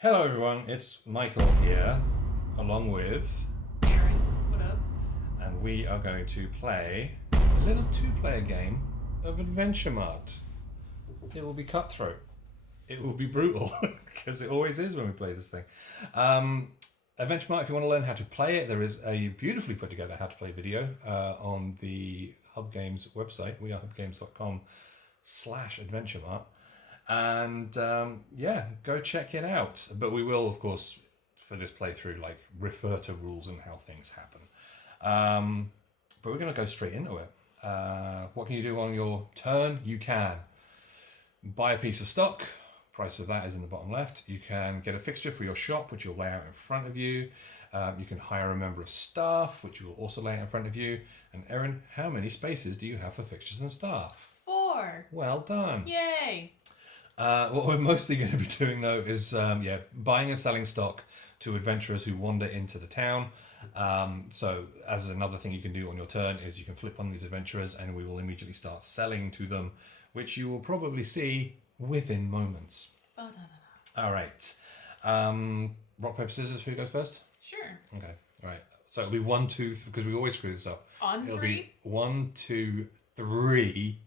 Hello everyone, it's Michael here, along with Erin, what up? and we are going to play a little two-player game of Adventure Mart. It will be cutthroat. It will be brutal, because it always is when we play this thing. Adventure Mart, if you want to learn how to play it, there is a beautifully put together how to play video on the Hub Games website, wearehubgames.com/Adventure Mart. And yeah, go check it out. But we will, of course, for this playthrough, like refer to rules and how things happen. But we're going to go straight into it. What can you do on your turn? You can buy a piece of stock. Price of that is in the bottom left. You can get a fixture for your shop, which you'll lay out in front of you. You can hire a member of staff, which you will also lay out in front of you. And Erin, how many spaces do you have for fixtures and staff? 4. Well done. Yay! What we're mostly going to be doing though is buying and selling stock to adventurers who wander into the town. So as another thing you can do on your turn is you can flip one of these adventurers and we will immediately start selling to them, which you will probably see within moments. All right. Rock, paper, scissors, who goes first? Sure. Okay. All right. So it'll be 1, 2, because we always screw this up. On It'll 3? be 1, 2, 3,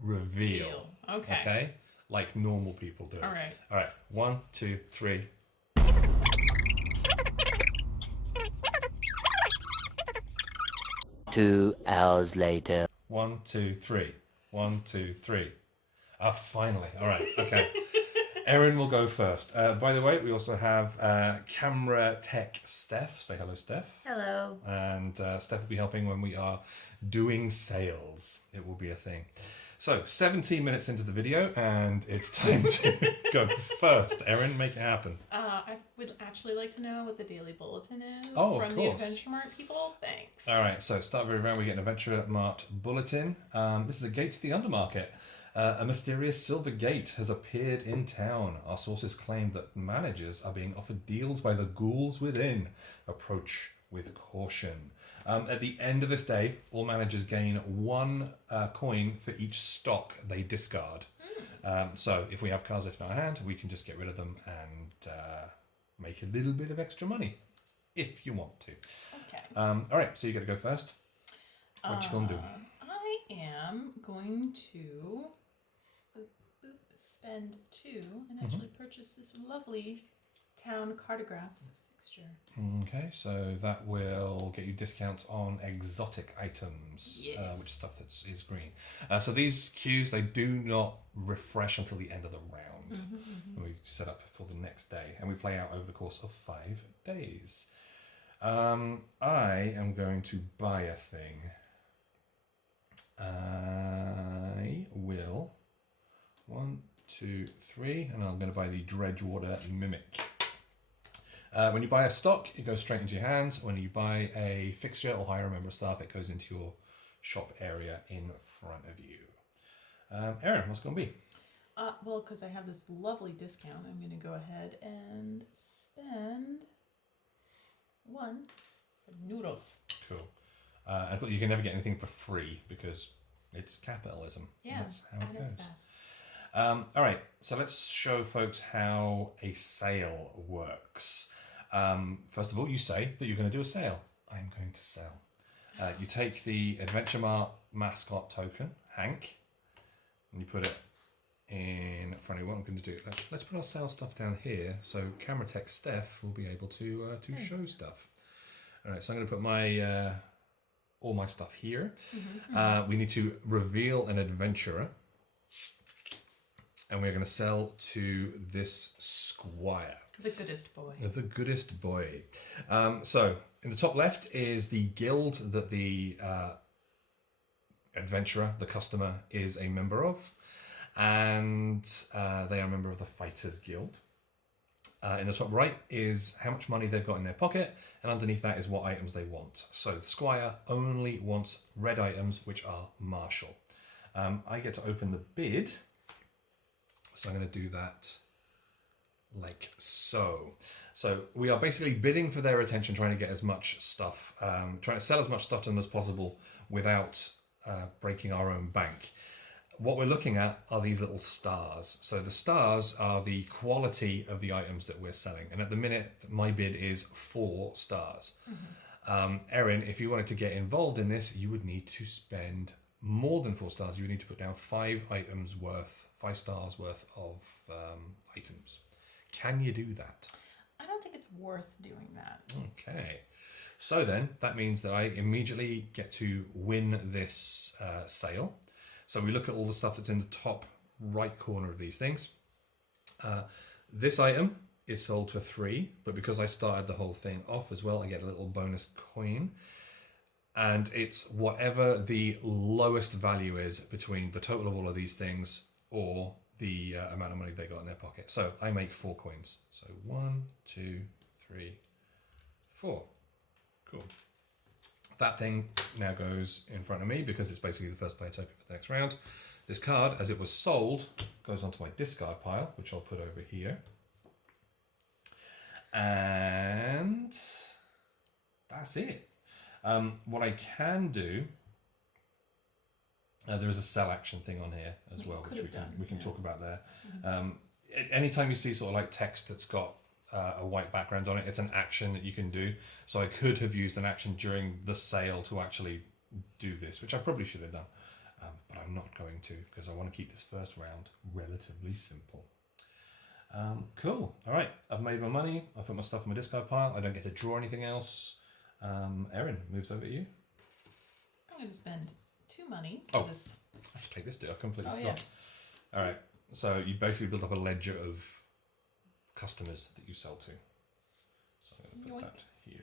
reveal. Okay. Okay? Like normal people do. All right. All right. 1, 2, 3. Two hours later. 1, 2, 3. 1, 2, 3. Ah, finally. All right. Okay. Erin will go first. By the way, we also have camera tech Steph. Say hello, Steph. Hello. And Steph will be helping when we are doing sales. It will be a thing. So, 17 minutes into the video, and it's time to go first. Erin, make it happen. I would actually like to know what the daily bulletin is Oh, of from the course. Adventure Mart people. Thanks. All right, so start very round. We get an Adventure Mart bulletin. This is a gate to the Undermarket. A mysterious silver gate has appeared in town. Our sources claim that managers are being offered deals by the ghouls within. Approach with caution. At the end of this day, all managers gain 1 coin for each stock they discard. So if we have cards left in our hand, we can just get rid of them and make a little bit of extra money, if you want to. Okay. All right, so you got to go first. What you gonna do? I am going to spend 2 and actually purchase this lovely town cartograph fixture. Okay, so that will get you discounts on exotic items, Yes. which is stuff that is green. So these queues, they do not refresh until the end of the round. We set up for the next day, and we play out over the course of 5 days. I am going to buy a thing. I will 1, 2, 3, and I'm going to buy the Dredgewater Mimic. When you buy a stock, it goes straight into your hands. When you buy a fixture or hire a member of staff, it goes into your shop area in front of you. Erin, what's it going to be? Well, because I have this lovely discount, I'm going to go ahead and spend 1 for noodles. Cool. And you can never get anything for free because it's capitalism. Yeah, That's how it at its goes. best. All right, so let's show folks how a sale works. First of all, you say that you're going to do a sale. I'm going to sell. You take the Adventure Mart mascot token, Hank, and you put it in front of you. What I'm going to do, let's put our sale stuff down here so camera tech Steph will be able to show stuff. All right, so I'm going to put my all my stuff here. We need to reveal an adventurer. And we're going to sell to this squire. The goodest boy. The goodest boy. So, in the top left is the guild that the adventurer, the customer, is a member of. And they are a member of the Fighters Guild. In the top right is how much money they've got in their pocket. And underneath that is what items they want. So, the squire only wants red items, which are martial. I get to open the bid. So I'm going to do that like so. So we are basically bidding for their attention, trying to get as much stuff, trying to sell as much stuff to them as possible without breaking our own bank. what we're looking at are these little stars. So the stars are the quality of the items that we're selling. And at the minute, my bid is 4 stars. Erin, if you wanted to get involved in this, you would need to spend more than 4 stars. You would need to put down 5 stars worth of items. Can you do that? I don't think it's worth doing that. Okay. So then, that means that I immediately get to win this sale. So we look at all the stuff that's in the top right corner of these things. This item is sold for 3, but because I started the whole thing off as well, I get a little bonus coin. And it's whatever the lowest value is between the total of all of these things or the amount of money they got in their pocket. So I make 4 coins. So 1, 2, 3, 4. Cool. That thing now goes in front of me because it's basically the first player token for the next round. This card, as it was sold, goes onto my discard pile, which I'll put over here. And that's it. What I can do, there is a sell action thing on here as well, which we can talk about there. Anytime you see sort of like text that's got a white background on it, it's an action that you can do. So I could have used an action during the sale to actually do this, which I probably should have done, but I'm not going to because I want to keep this first round relatively simple. Cool. All right, I've made my money. I've put my stuff in my discard pile. I don't get to draw anything else. Erin, moves over to you. I'm going to spend 2 money. Oh, I should take this deal. I completely forgot. Yeah. All right, so you basically build up a ledger of customers that you sell to. So I'm going to put that here.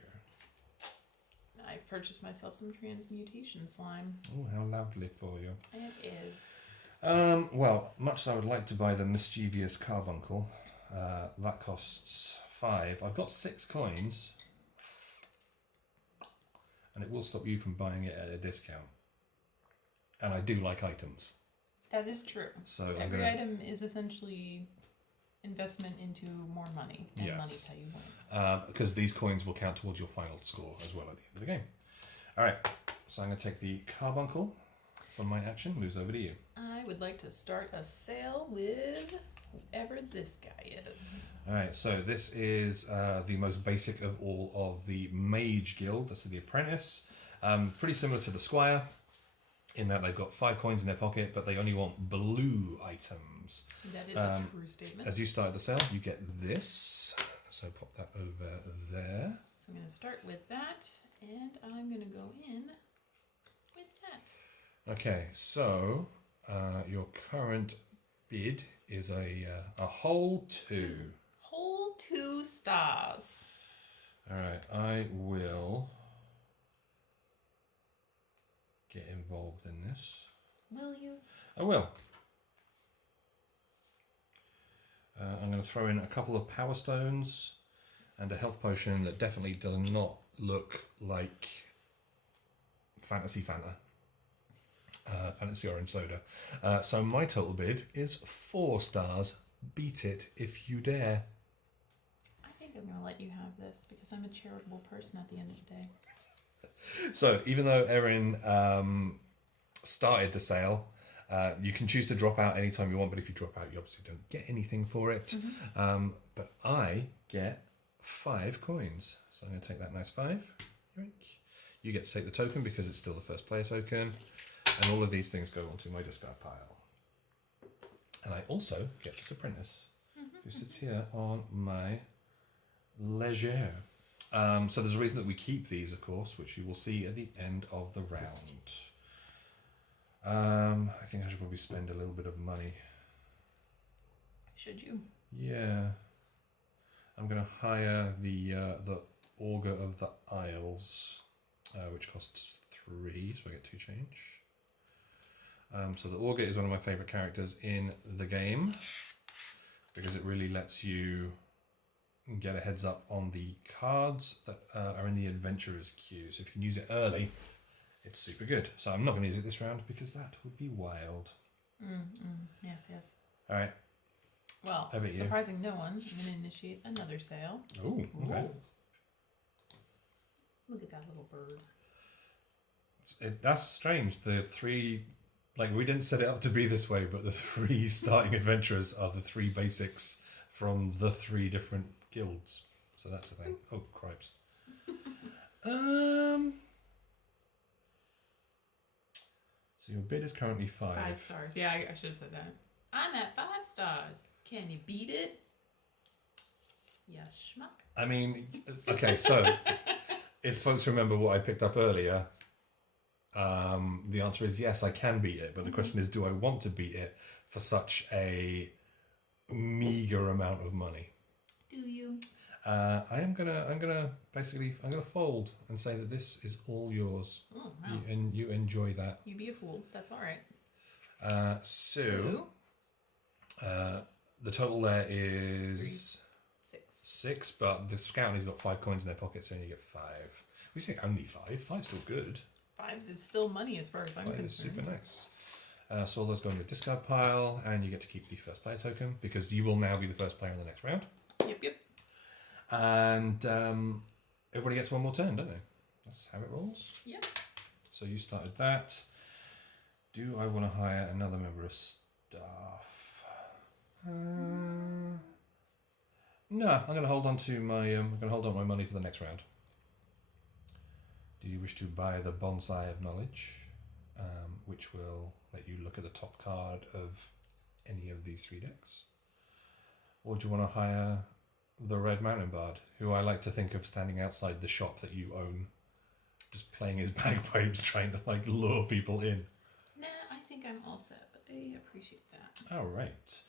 I've purchased myself some transmutation slime. Oh, how lovely for you. It is. Well, much as I would like to buy the mischievous carbuncle, that costs 5. I've got 6 coins, and it will stop you from buying it at a discount. And I do like items. That is true. So every item is essentially investment into more money, and money pay you more. Because these coins will count towards your final score as well at the end of the game. All right, so I'm going to take the carbuncle from my action. Moves over to you. I would like to start a sale with whoever this guy is. All right, so this is the most basic of all of the Mage Guild. That's the Apprentice. Pretty similar to the Squire in that they've got 5 coins in their pocket, but they only want blue items. That is a true statement. As you start the sale, you get this. So pop that over there. So I'm going to start with that, and I'm going to go in with that. Okay, so your current bid is a whole 2. Whole 2 stars. All right, I will get involved in this. Will you? I will. I'm going to throw in a couple of power stones and a health potion that definitely does not look like Fantasy Fanta. Fantasy Orange Soda. So my total bid is 4 stars. Beat it if you dare. I think I'm going to let you have this because I'm a charitable person at the end of the day. So even though Erin started the sale, you can choose to drop out anytime you want, but if you drop out, you obviously don't get anything for it. But I get 5 coins. So I'm going to take that nice 5. You get to take the token because it's still the first player token. And all of these things go onto my discard pile. And I also get this apprentice who sits here on my ledger. So there's a reason that we keep these, of course, which you will see at the end of the round. I think I should probably spend a little bit of money. Should you? Yeah. I'm going to hire the Augur of the Isles, which costs 3, so I get 2 change. So the Augur is one of my favourite characters in the game because it really lets you get a heads up on the cards that are in the adventurer's queue. So if you can use it early, it's super good. So I'm not going to use it this round because that would be wild. Yes. All right. Well, surprising no one, I'm going to initiate another sale. Oh, okay. Look at that little bird. That's strange. The 3 Like, we didn't set it up to be this way, but the 3 starting adventurers are the 3 basics from the 3 different guilds. So that's the thing. Oh, cripes. So your bid is currently 5. 5 stars. Yeah, I should have said that. I'm at 5 stars. Can you beat it? Yeah, schmuck. I mean, okay, so if folks remember what I picked up earlier, the answer is yes, I can beat it. But the question is, do I want to beat it for such a meager amount of money? Do you? I'm gonna fold and say that this is all yours. Oh, wow. You enjoy that. You be a fool. That's all right. So the total there is 6, but the scout has got 5 coins in their pocket, so you get 5. We say only 5. 5's still good. 5 is still money as far as I'm 5 concerned. is super nice. So all those go in your discard pile, and you get to keep the first player token because you will now be the first player in the next round. Yep. And everybody gets 1 more turn, don't they? That's how it rolls. Yep. So you started that. Do I want to hire another member of staff? No, I'm going to hold on to my my money for the next round. Do you wish to buy the Bonsai of Knowledge, which will let you look at the top card of any of these 3 decks? Or do you want to hire the Red Mountain Bard, who I like to think of standing outside the shop that you own, just playing his bagpipes, trying to like lure people in? Nah, I think I'm all set, but I appreciate that. All right.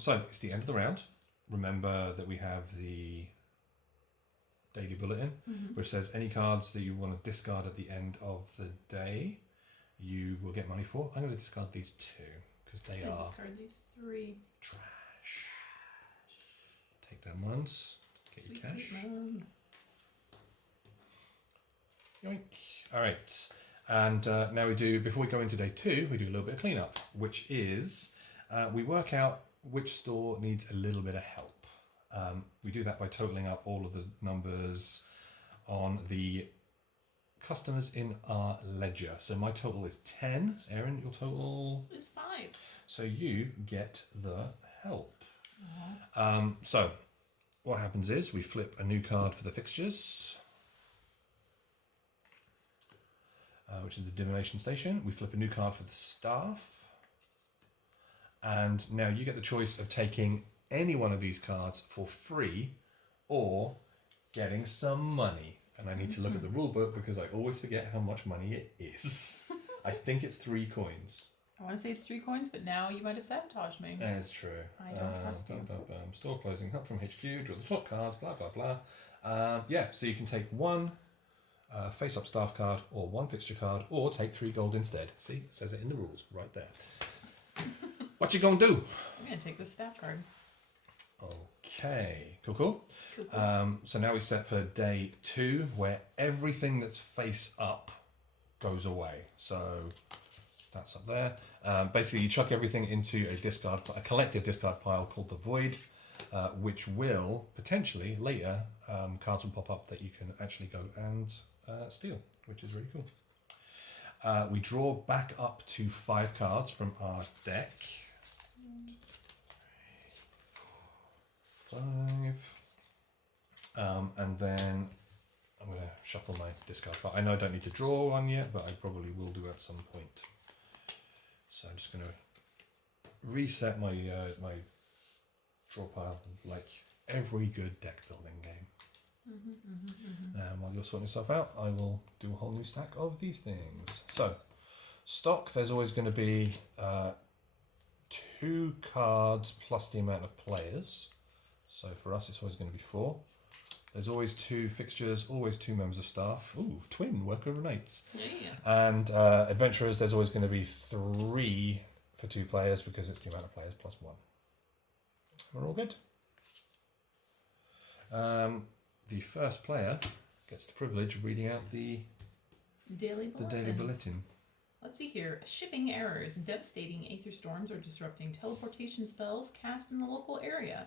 So it's the end of the round. Remember that we have the daily bulletin, which says any cards that you want to discard at the end of the day, you will get money for. I'm going to discard these 2 because they are discard these 3. trash. Take them ones. Get Sweet, your cash. sweet ones. Yoink. All right. And now before we go into day 2, we do a little bit of cleanup, which is we work out which store needs a little bit of help. We do that by totaling up all of the numbers on the customers in our ledger. So my total is 10. Erin, your total is 5. So you get the help. So what happens is we flip a new card for the fixtures, which is the divination station. We flip a new card for the staff. And now you get the choice of taking any one of these cards for free or getting some money. And I need to look at the rule book because I always forget how much money it is. I think it's 3 coins. I want to say it's 3 coins, but now you might have sabotaged me. That's true. I don't trust you. Store closing up from HQ, draw the top cards, blah, blah, blah. Yeah, so you can take 1 face-up staff card or 1 fixture card or take 3 gold instead. See, it says it in the rules right there. What you gonna do? I'm going to take this staff card. Okay, cool. So now we set for day 2, where everything that's face up goes away. So that's up there. Basically, you chuck everything into a collective discard pile called the Void, which will potentially later cards will pop up that you can actually go and steal, which is really cool. We draw back up to 5 cards from our deck. 5. And then I'm going to shuffle my discard pile. I know I don't need to draw one yet, but I probably will do at some point. So I'm just going to reset my my draw pile like every good deck building game. And while you're sorting yourself out, I will do a whole new stack of these things. So stock, there's always going to be 2 cards plus the amount of players. So for us, it's always going to be 4. There's always 2 fixtures, always 2 members of staff. Ooh, twin worker of knights. Yeah. And adventurers, there's always going to be 3 for 2 players because it's the amount of players plus 1. We're all good. The first player gets the privilege of reading out the Daily bulletin. Let's see here. Shipping errors. Devastating aether storms are disrupting teleportation spells cast in the local area.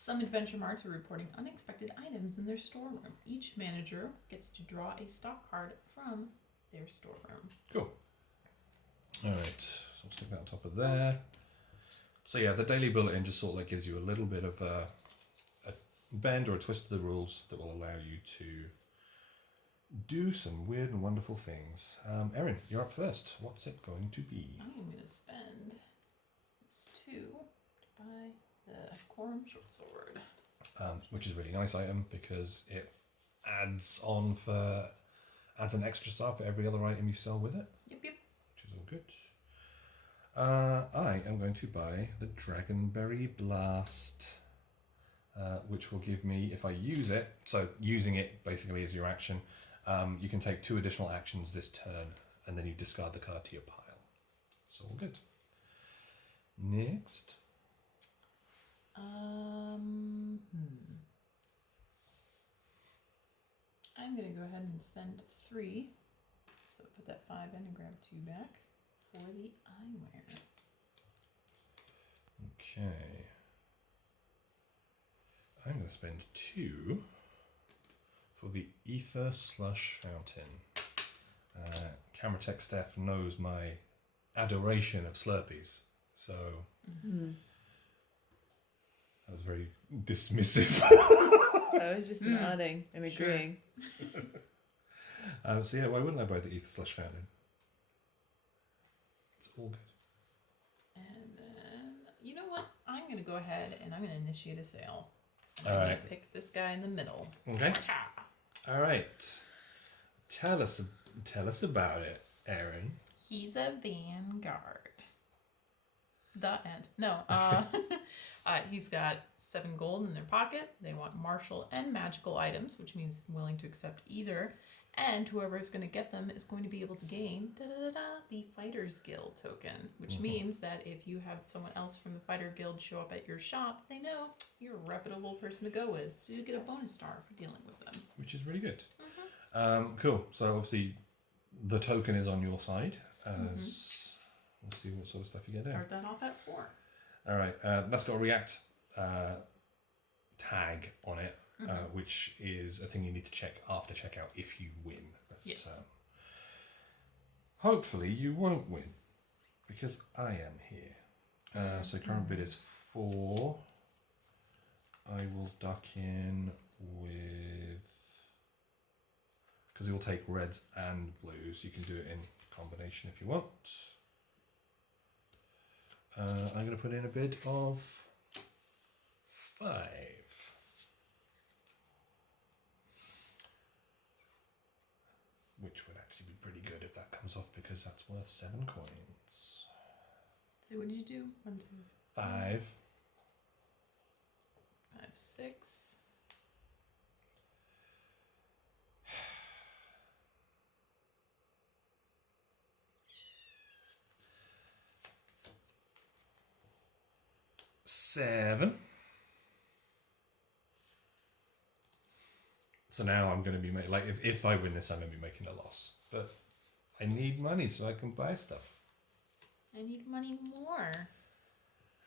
Some Adventure Marts are reporting unexpected items in their storeroom. Each manager gets to draw a stock card from their storeroom. Cool. Alright, so I'll stick that on top of there. So yeah, the daily bulletin just sort of like gives you a little bit of a bend or a twist to the rules that will allow you to do some weird and wonderful things. Erin, you're up first. What's it going to be? I'm going to spend this 2 to buy the KORIUM shortsword. Which is a really nice item because it adds an extra star for every other item you sell with it. Yep, yep. Which is all good. I am going to buy the Dragonberry Blast, which will give me, if I use it, so using it basically as your action, you can take 2 additional actions this turn, and then you discard the card to your pile. So all good. Next. I'm going to go ahead and spend 3. So put that 5 in and grab 2 back for the eyewear. Okay. I'm going to spend 2 for the Ether Slush Fountain. Camera Tech Steph knows my adoration of Slurpees, so that was very dismissive. I was just nodding and agreeing. So yeah, why wouldn't I buy the Ether Slush Fountain? It's all good. And then, you know what? I'm going to go ahead and I'm going to initiate a sale. All I'm right. going to pick this guy in the middle. Okay. Ta. All right. Tell us about it, Erin. He's a Vanguard. The end. No. He's got 7 gold in their pocket. They want martial and magical items, which means willing to accept either. And whoever is going to get them is going to be able to gain the Fighter's Guild token, which means that if you have someone else from the Fighter Guild show up at your shop, they know you're a reputable person to go with. So you get a bonus star for dealing with them. Which is really good. Cool. So obviously the token is on your side. As we'll see what sort of stuff you get there. Start that off at 4. All right. That's got a react tag on it, which is a thing you need to check after checkout if you win. But, Yes. Hopefully you won't win because I am here. So current bid is 4. I will duck in with, because it will take reds and blues. You can do it in combination if you want. I'm going to put in a bid of 5. Which would actually be pretty good if that comes off because that's worth 7 coins. So what did you do? 1, 2, 5. 5, 6. Seven. So now I'm going to be making, like, if I win this, I'm going to be making a loss. But I need money so I can buy stuff. I need money more.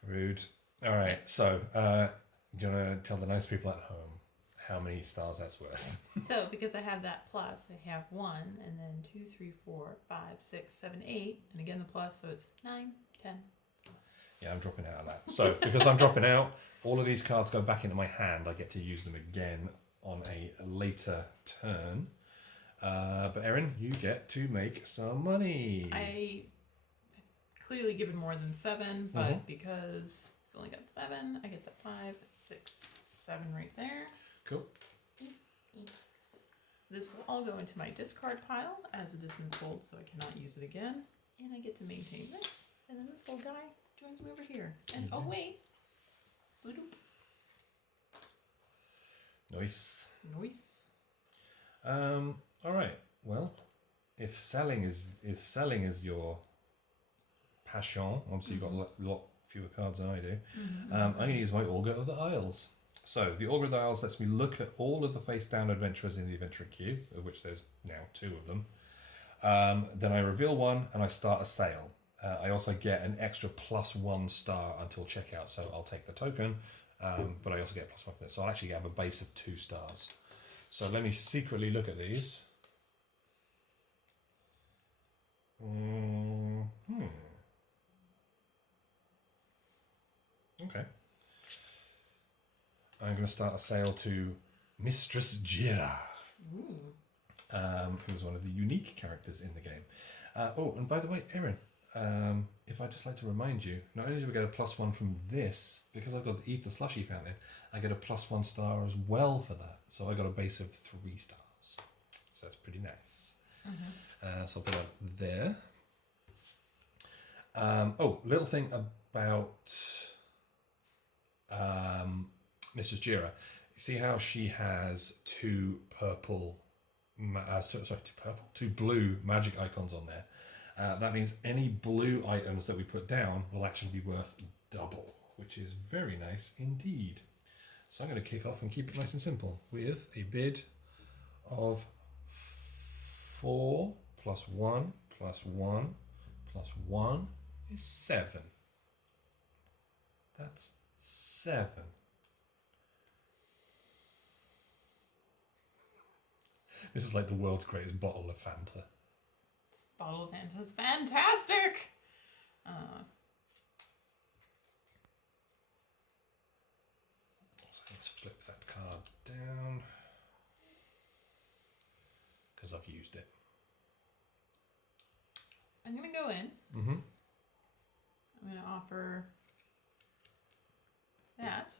Rude. All right. So, do you want to tell the nice people at home how many stars that's worth? So because I have that plus, I have 1, and then 2, 3, 4, 5, 6, 7, 8, and again the plus, so it's 9, 10. Yeah, I'm dropping out of that. So because I'm dropping out, all of these cards go back into my hand. I get to use them again on a later turn. But Erin, you get to make some money. I clearly given more than 7, but because it's only got 7, I get the 5, 6, 7 right there. Cool. This will all go into my discard pile as it has been sold, so I cannot use it again. And I get to maintain this. And then this little guy joins me over here. And oh wait. Bloop. Nice. Nice. All right. Well, if selling is your passion, obviously you've got a lot fewer cards than I do. I'm going to use my Augur of the Isles. So the Augur of the Isles lets me look at all of the face-down adventurers in the adventurer queue, of which there's now 2 of them. Then I reveal one and I start a sale. I also get an extra +1 star until checkout, so I'll take the token, but I also get +1 for this. So I'll actually have a base of 2 stars. So let me secretly look at these. Okay. I'm going to start a sale to Mistress JIRA, who's one of the unique characters in the game. Oh, and by the way, Erin, if I'd just like to remind you, not only do we get a +1 from this, because I've got the Ether Slushy fountain, I get a +1 star as well for that. So I got a base of 3 stars. So that's pretty nice. So I'll put that there. Oh, little thing about Mrs. JIRA. You see how she has two blue magic icons on there. That means any blue items that we put down will actually be worth double, which is very nice indeed. So I'm going to kick off and keep it nice and simple with a bid of 4 + 1 + 1 + 1 is 7. That's 7. This is like the world's greatest bottle of Fanta. This bottle of Fanta is fantastic! So let's flip that card down. Because I've used it. I'm going to go in. I'm going to offer that.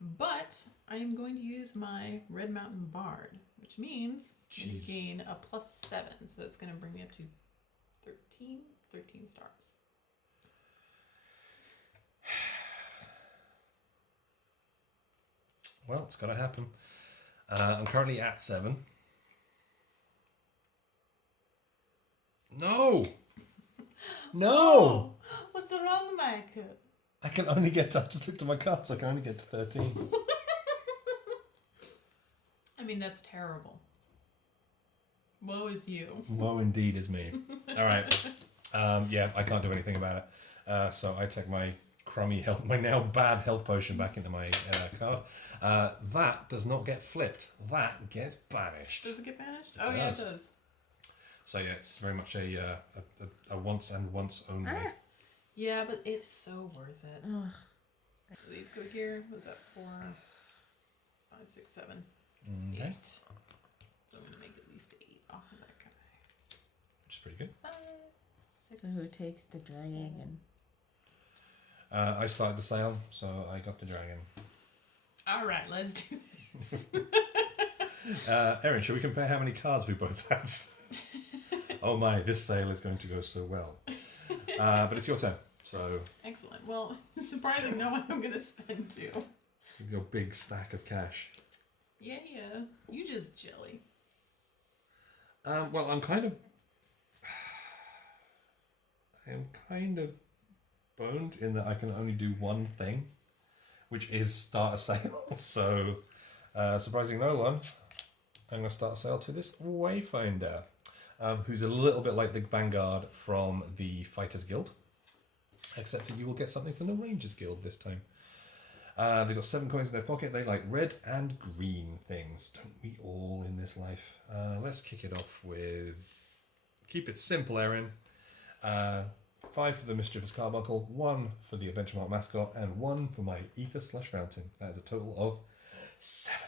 But I am going to use my Red Mountain Bard, which means I gain a +7. So that's going to bring me up to 13 stars. Well, it's got to happen. I'm currently at 7. No! No! Oh, what's wrong, Michael? I can only get to, I just looked at my cards, I can only get to 13. I mean, that's terrible. Woe is you. Woe indeed is me. All right. Yeah, I can't do anything about it. So I take my crummy health, my now bad health potion back into my card. That does not get flipped. That gets banished. Does it get banished? Oh, yeah, it does. So yeah, it's very much a once and once only. Yeah, but it's so worth it. These go here. What's that? 4, 5, 6, 7, 8. Okay. So I'm gonna make at least 8 off of that guy. Which is pretty good. 5, 6. So who takes the dragon? I started the sale, so I got the dragon. All right, let's do this. Erin, shall we compare how many cards we both have? Oh my, this sale is going to go so well. But it's your turn, so... Excellent. Well, surprising no one I'm going to spend too. Your big stack of cash. Yeah. You just jelly. Well, I am kind of boned in that I can only do one thing, which is start a sale. So, surprising no one, I'm going to start a sale to this Wayfinder. Who's a little bit like the Vanguard from the Fighters Guild, except that you will get something from the Rangers Guild this time. They've got 7 coins in their pocket. They like red and green things. Don't we all in this life? Let's kick it off with... Keep it simple, Erin. 5 for the Mischievous Carbuncle, 1 for the Adventure Mart mascot, and 1 for my Ether Slush Fountain. That is a total of 7.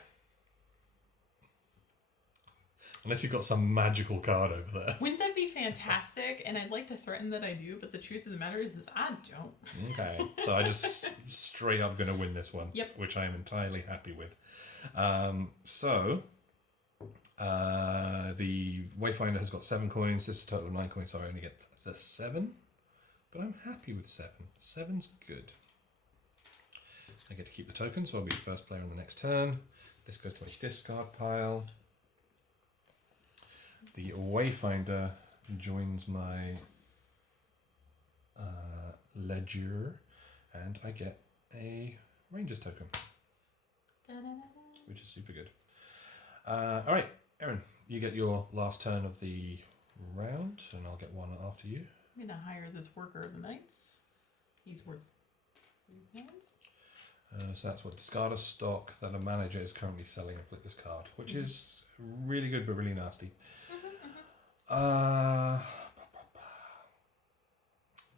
Unless you've got some magical card over there. Wouldn't that be fantastic? And I'd like to threaten that I do, but the truth of the matter is I don't. Okay, so I just straight up going to win this one. Yep. Which I am entirely happy with. The Wayfinder has got 7 coins. This is a total of 9 coins, so I only get the 7. But I'm happy with 7. 7's good. I get to keep the token, so I'll be the first player on the next turn. This goes to my discard pile. The Wayfinder joins my ledger, and I get a Rangers token, which is super good. All right, Erin, you get your last turn of the round, and I'll get one after you. I'm going to hire this Worker of the Nights. He's worth 3 points. So that's what discard a stock that a manager is currently selling and flip this card, which is really good but really nasty.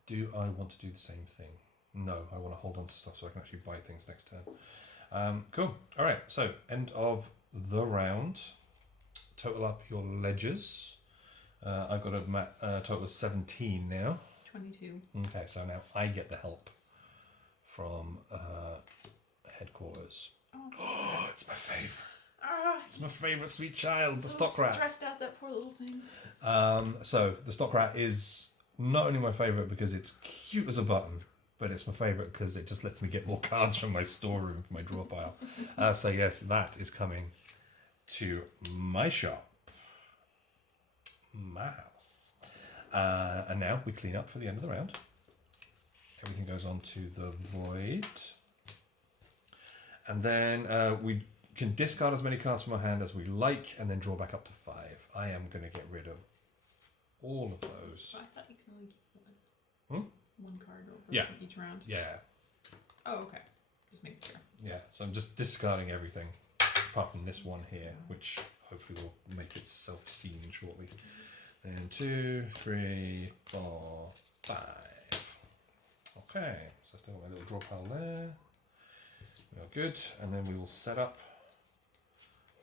do I want to do the same thing? No, I want to hold on to stuff so I can actually buy things next turn. Cool. All right, so end of the round. Total up your ledgers. I've got a total of 17 now. 22. Okay, so now I get the help from headquarters. Oh, It's my favourite. ah, It's my favourite sweet child, the so stock rat. stressed out, that poor little thing. So the stock rat is not only my favourite because it's cute as a button, but it's my favourite because it just lets me get more cards from my storeroom, from my drawer pile. So yes, that is coming to my shop, my house. And now we clean up for the end of the round. Everything goes on to the void. And then we can discard as many cards from our hand as we like and then draw back up to 5. I am going to get rid of all of those. I thought you could only keep one. One card over each round. Yeah. Oh, okay. Just making sure. Yeah, so I'm just discarding everything apart from this one here, which hopefully will make itself seen shortly. And 2, 3, 4, 5. Okay, so I've still got my little draw pile there. We are good, and then we will set up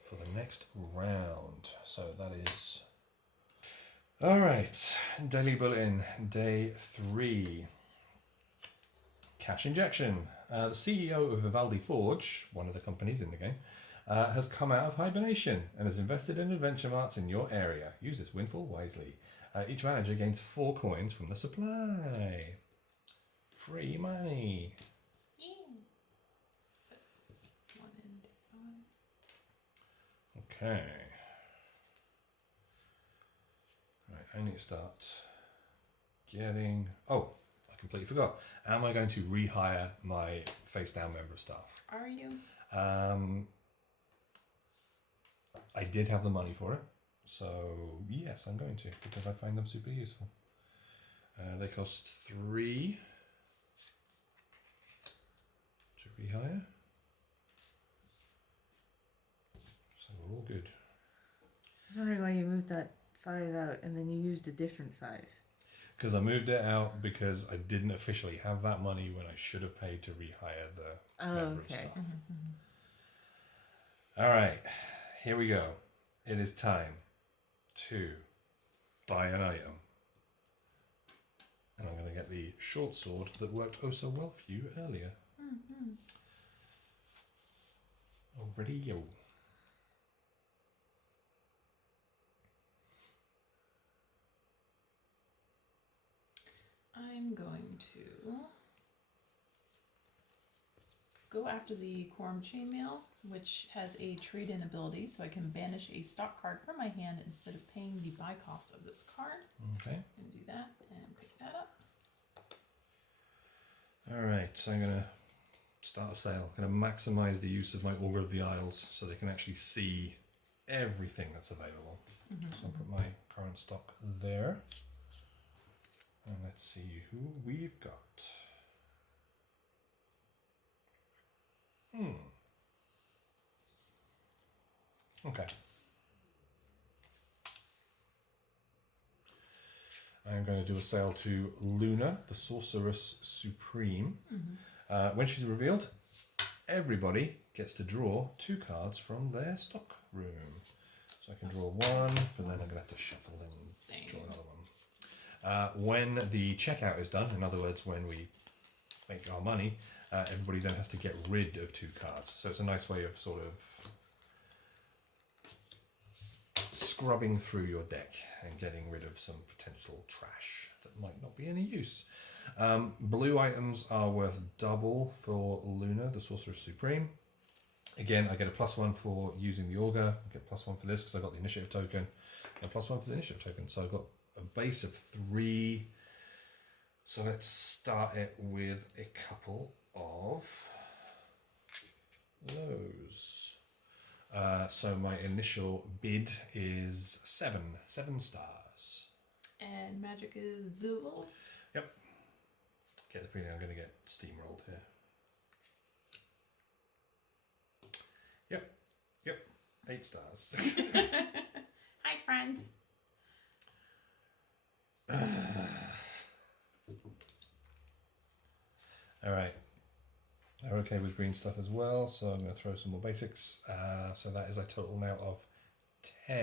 for the next round. So that is... Alright, Daily Bulletin, day 3. Cash injection. The CEO of Vivaldi Forge, one of the companies in the game, has come out of hibernation and has invested in Adventure Marts in your area. Use this windfall wisely. Each manager gains 4 coins from the supply. Free money. Yeah. One and Okay. Right, I need to start getting... Oh, I completely forgot. Am I going to rehire my face down member of staff? Are you? I did have the money for it, so yes, I'm going to, because I find them super useful. They cost 3 to rehire, so we're all good. I was wondering why you moved that 5 out and then you used a different 5. Because I moved it out because I didn't officially have that money when I should have paid to rehire the member of staff. All right, here we go. It is time to buy an item. And I'm going to get the short sword that worked oh so well for you earlier. Already yo. I'm going to go after the KORIUM Chainmail, which has a trade-in ability, so I can banish a stock card from my hand instead of paying the buy cost of this card. Okay. And do that and pick that up. Alright, so I'm going to start a sale. I'm going to maximise the use of my Augur of the Isles so they can actually see everything that's available. So I'll put my current stock there. And let's see who we've got. Okay. I'm going to do a sale to Luna, the Sorceress Supreme. When she's revealed, everybody gets to draw 2 cards from their stock room. So I can draw 1, but then I'm going to have to shuffle and draw another one. When the checkout is done, in other words, when we make our money, everybody then has to get rid of 2 cards. So it's a nice way of sort of scrubbing through your deck and getting rid of some potential trash that might not be any use. Blue items are worth double for Luna, the Sorceress Supreme. Again, I get a +1 for using the Augur. I get +1 for this because I got the initiative token, and +1 for the initiative token. So I've got a base of 3. So let's start it with a couple of those. So my initial bid is 7 stars. And magic is visible. Yep. Get the feeling I'm going to get steamrolled here. Yep. 8 stars. Hi, friend. All right. They're okay with green stuff as well, so I'm going to throw some more basics. So that is a total now of 10.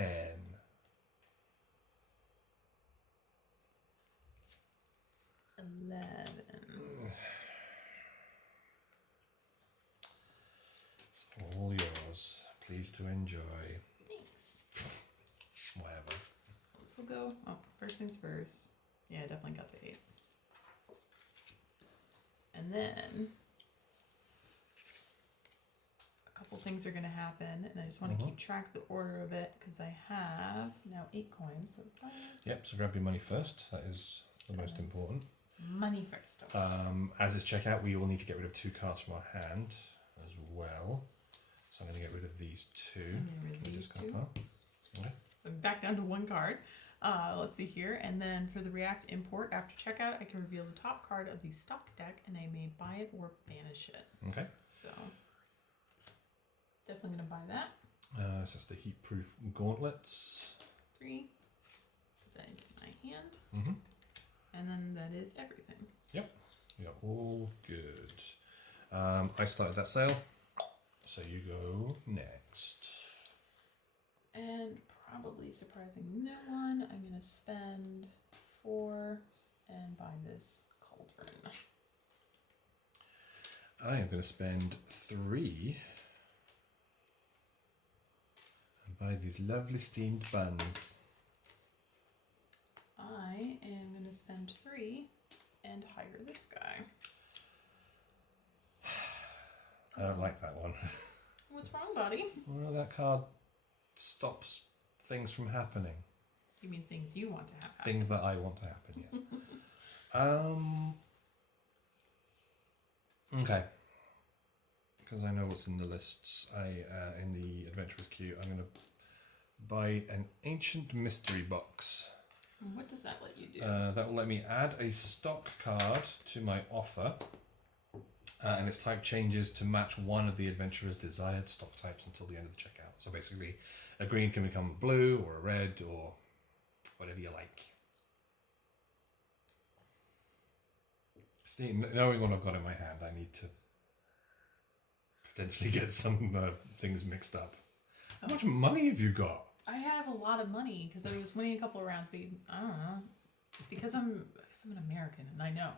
It's all yours. Please to enjoy. Thanks. Whatever. This will go. Oh, first things first. Yeah, I definitely got to 8. And then a couple things are going to happen, and I just want to keep track of the order of it because I have now 8 coins. So 5. Yep, so grab your money first. That is the most important. Money first. Okay. As is checkout, we will need to get rid of 2 cards from our hand as well. So I'm going to get rid of these 2. I'm getting rid of these 2. Okay. So I'm back down to 1 card. Let's see here. And then for the React import, after checkout, I can reveal the top card of the stock deck and I may buy it or banish it. Okay. So definitely going to buy that. So that's the heatproof gauntlets. 3. Put that into my hand. And then that is everything. Yep. You're all good. I started that sale. So you go next. And probably surprising no one, I'm going to spend 4 and buy this cauldron. I am going to spend 3 and buy these lovely steamed buns. I am going to spend 3 and hire this guy. I don't like that one. What's wrong, buddy? Well, that card stops things from happening. You mean things you want to happen? Things that I want to happen, yes. Okay. Because I know what's in the lists. In the Adventurer's queue, I'm going to buy an ancient mystery box. What does that let you do? That will let me add a stock card to my offer. And its type changes to match one of the adventurer's desired stock types until the end of the checkout. So basically, a green can become a blue or a red or whatever you like. Knowing what I've got in my hand, I need to potentially get some things mixed up. So How much money have you got? I have a lot of money because I was winning a couple of rounds, but I don't know. Because I'm an American and I know.